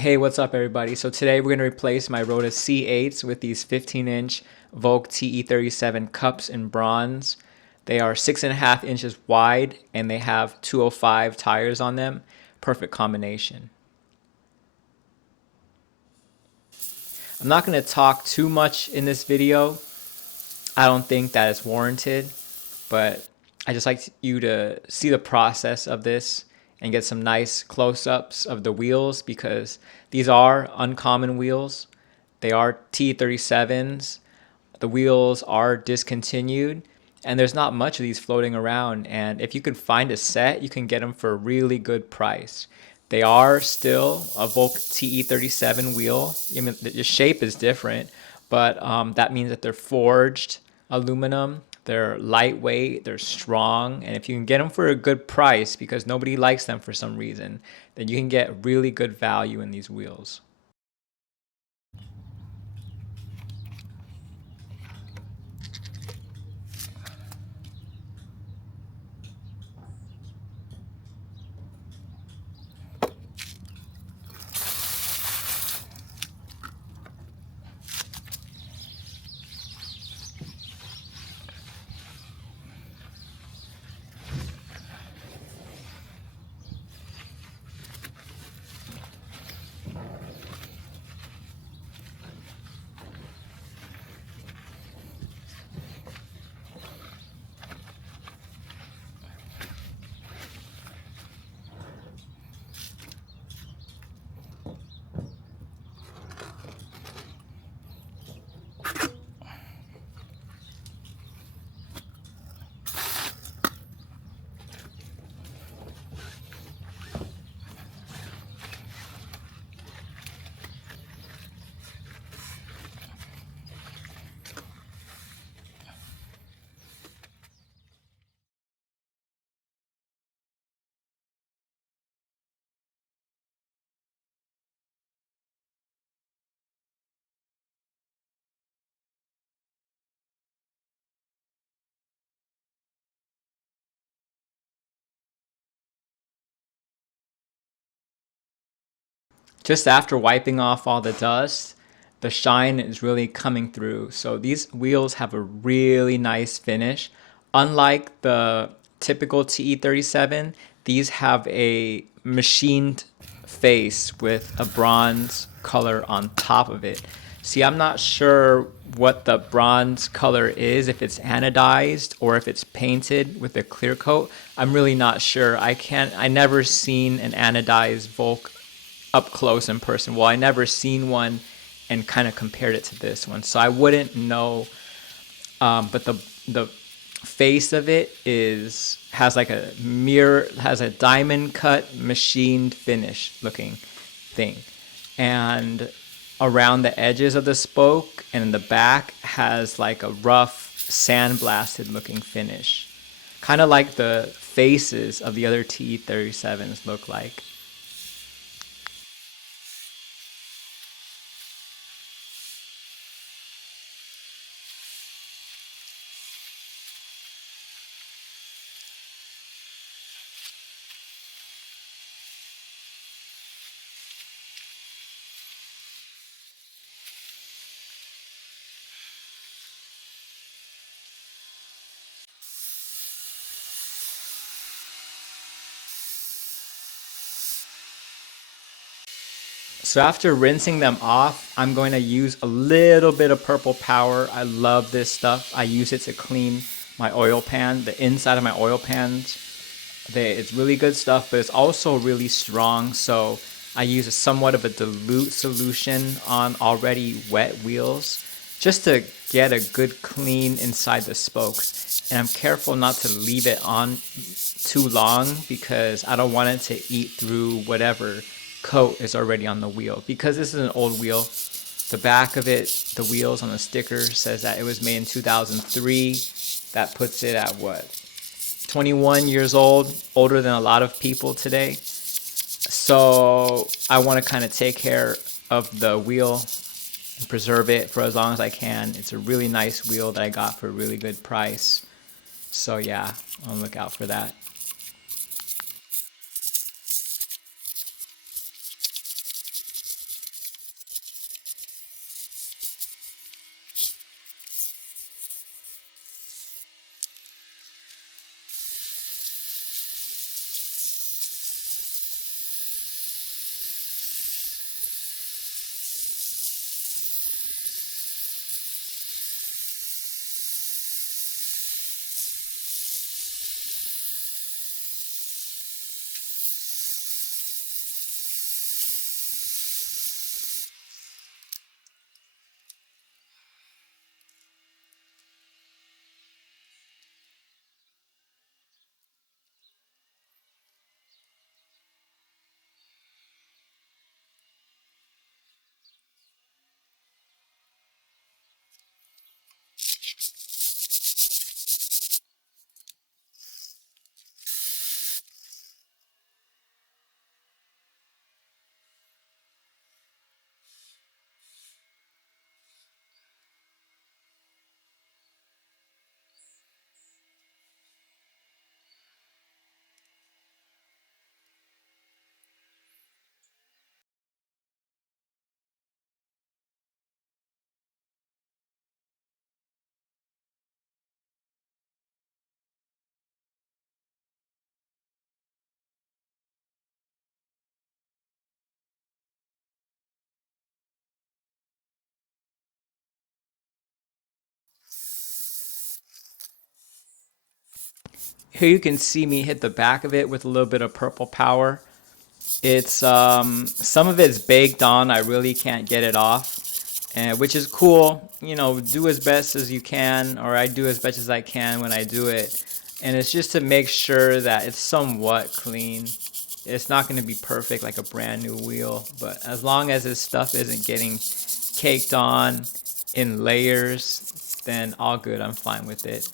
Hey, what's up everybody? So today we're going to replace my Rota C8s with these 15-inch Volk TE37 Cups in bronze. They are 6.5 inches wide and they have 205 tires on them. Perfect combination. I'm not going to talk too much in this video. I don't think that it's warranted, but I just like you to see the process of this and get some nice close-ups of the wheels because these are uncommon wheels. They are T37s. The wheels are discontinued and there's not much of these floating around, and if you can find a set, you can get them for a really good price. They are still a Volk TE37 wheel. I mean, the shape is different, but that means that they're forged aluminum. They're lightweight, they're strong, and if you can get them for a good price, because nobody likes them for some reason, then you can get really good value in these wheels. Just after wiping off all the dust, the shine is really coming through. So these wheels have a really nice finish. Unlike the typical TE37, these have a machined face with a bronze color on top of it. See, I'm not sure what the bronze color is, if it's anodized or if it's painted with a clear coat. I'm really not sure. I never seen an anodized Volk up close in person. Well, I never seen one and kind of compared it to this one, so I wouldn't know. But the face of it has like a mirror, has a diamond cut machined finish looking thing, and around the edges of the spoke and in the back has like a rough sandblasted looking finish, kind of like the faces of the other T37s look like. So after rinsing them off, I'm going to use a little bit of purple power. I love this stuff. I use it to clean my oil pan, the inside of my oil pans. It's really good stuff, but it's also really strong. So I use somewhat of a dilute solution on already wet wheels just to get a good clean inside the spokes. And I'm careful not to leave it on too long because I don't want it to eat through whatever coat is already on the wheel. Because this is an old wheel, the back of it, the wheels on the sticker says that it was made in 2003. That puts it at what? 21 years old, older than a lot of people today. So I want to kind of take care of the wheel and preserve it for as long as I can. It's a really nice wheel that I got for a really good price. So yeah, I'll look out for that. Here you can see me hit the back of it with a little bit of purple power. It's some of it's baked on. I really can't get it off, and which is cool. You know, do as best as you can, or I do as best as I can when I do it. And it's just to make sure that it's somewhat clean. It's not going to be perfect like a brand new wheel, but as long as this stuff isn't getting caked on in layers, then all good. I'm fine with it.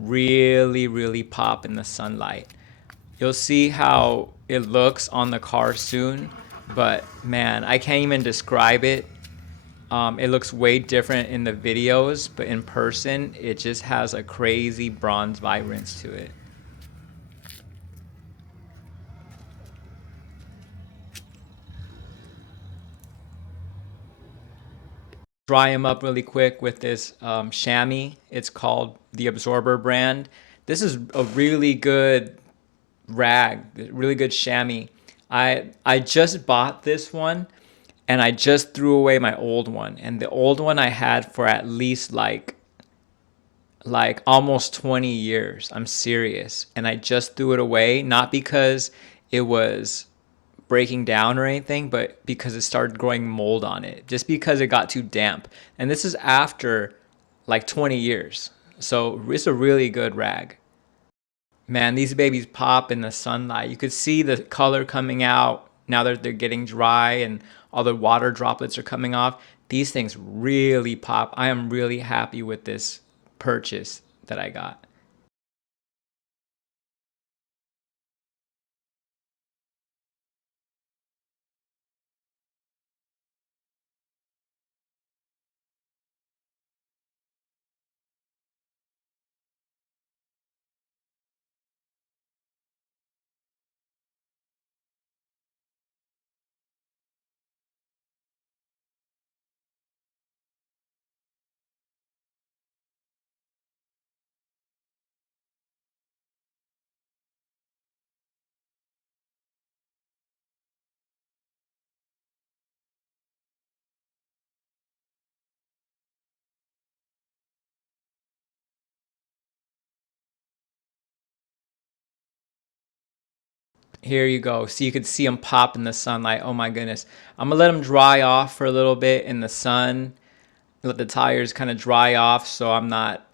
Really pop in the sunlight. You'll see how it looks on the car soon, but man, I can't even describe it. It looks way different in the videos, but in person, it just has a crazy bronze vibrance to it. Dry them up really quick with this chamois. It's called the Absorber brand. This is a really good rag, really good chamois. I just bought this one and I just threw away my old one. And the old one I had for at least like almost 20 years. I'm serious. And I just threw it away, not because it was breaking down or anything, but because it started growing mold on it, just because it got too damp. And this is after like 20 years. So it's a really good rag. Man, these babies pop in the sunlight. You could see the color coming out now that they're getting dry and all the water droplets are coming off. These things really pop. I am really happy with this purchase that I got. Here you go. So you could see them pop in the sunlight. Oh my goodness. I'm gonna let them dry off for a little bit in the sun. Let the tires kind of dry off so I'm not,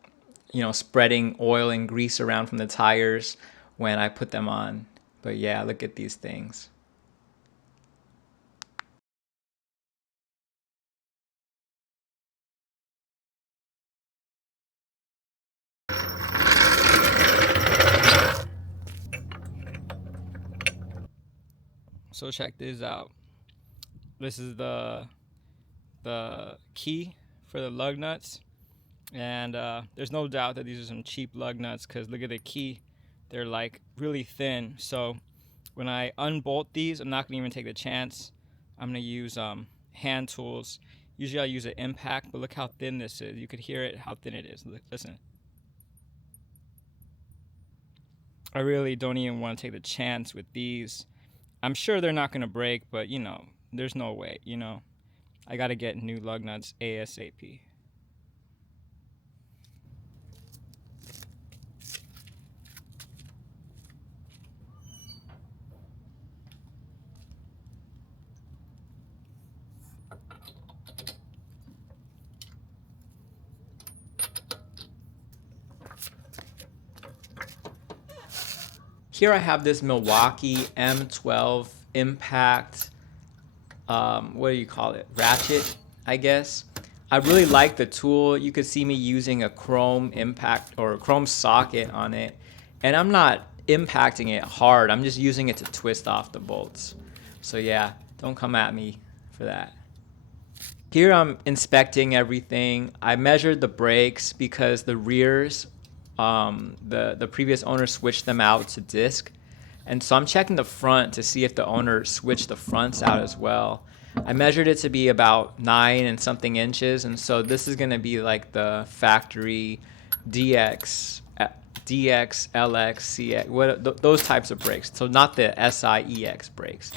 spreading oil and grease around from the tires when I put them on. But yeah, look at these things. So check this out. This is the key for the lug nuts, and there's no doubt that these are some cheap lug nuts because look at the key. They're like really thin. So When I unbolt these, I'm not gonna even take the chance. I'm gonna use hand tools. Usually I use an impact, but look how thin this is. You could hear it, how thin it is. Listen. I really don't even want to take the chance with these. I'm sure they're not gonna break, but you know, there's no way, you know. I gotta get new lug nuts ASAP. Here I have this Milwaukee M12 Impact, what do you call it? Ratchet, I guess. I really like the tool. You could see me using a chrome impact or a chrome socket on it. And I'm not impacting it hard. I'm just using it to twist off the bolts. So yeah, don't come at me for that. Here I'm inspecting everything. I measured the brakes because the rears, the previous owner switched them out to disc. And so I'm checking the front to see if the owner switched the fronts out as well. I measured it to be about 9 and something inches. And so this is going to be like the factory DX, DX, LX, CX, those types of brakes. So not the SIEX brakes.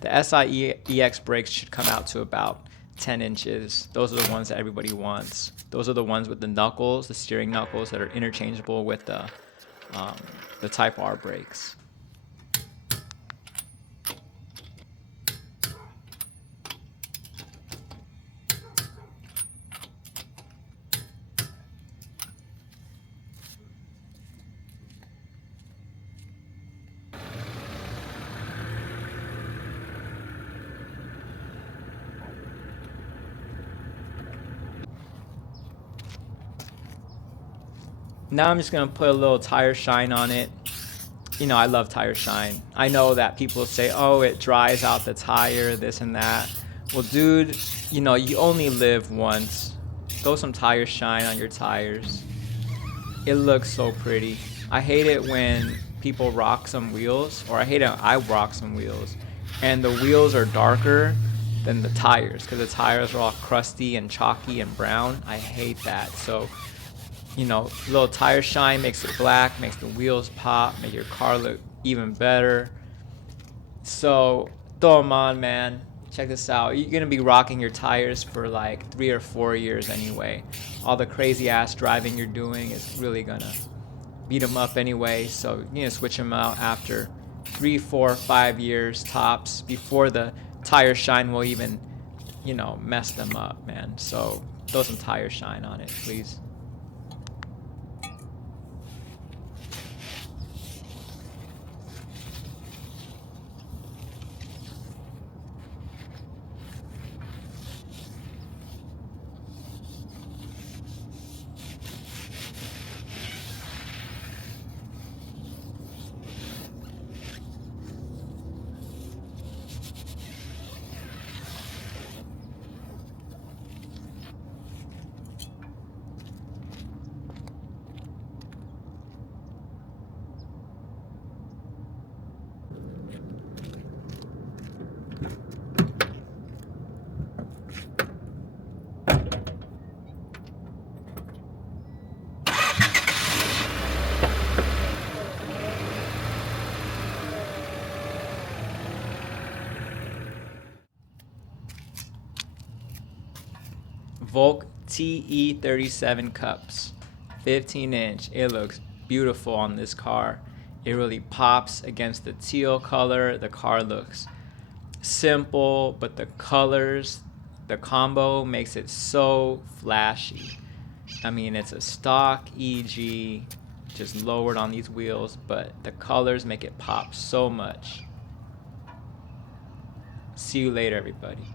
The SIEX brakes should come out to about 10 inches. Those are the ones that everybody wants. Those are the ones with the knuckles, the steering knuckles that are interchangeable with the Type R brakes. Now I'm just gonna put a little tire shine on it. You know, I love tire shine. I know that people say, oh, it dries out the tire, this and that. Well, dude, you know, you only live once. Throw some tire shine on your tires. It looks so pretty. I hate it when people rock some wheels, or I hate it when I rock some wheels, and the wheels are darker than the tires, because the tires are all crusty and chalky and brown. I hate that. So, you know, a little tire shine makes it black, makes the wheels pop, make your car look even better. So throw them on, man. Check this out. You're gonna be rocking your tires for like 3 or 4 years anyway. All the crazy ass driving you're doing is really gonna beat them up anyway. So you need to switch them out after 3, 4, 5 years tops before the tire shine will even, you know, mess them up, man. So throw some tire shine on it, please. Volk TE37 Cups, 15 inch. It looks beautiful on this car. It really pops against the teal color. The car looks simple, but the colors, the combo makes it so flashy. I mean, it's a stock EG, just lowered on these wheels, but the colors make it pop so much. See you later, everybody.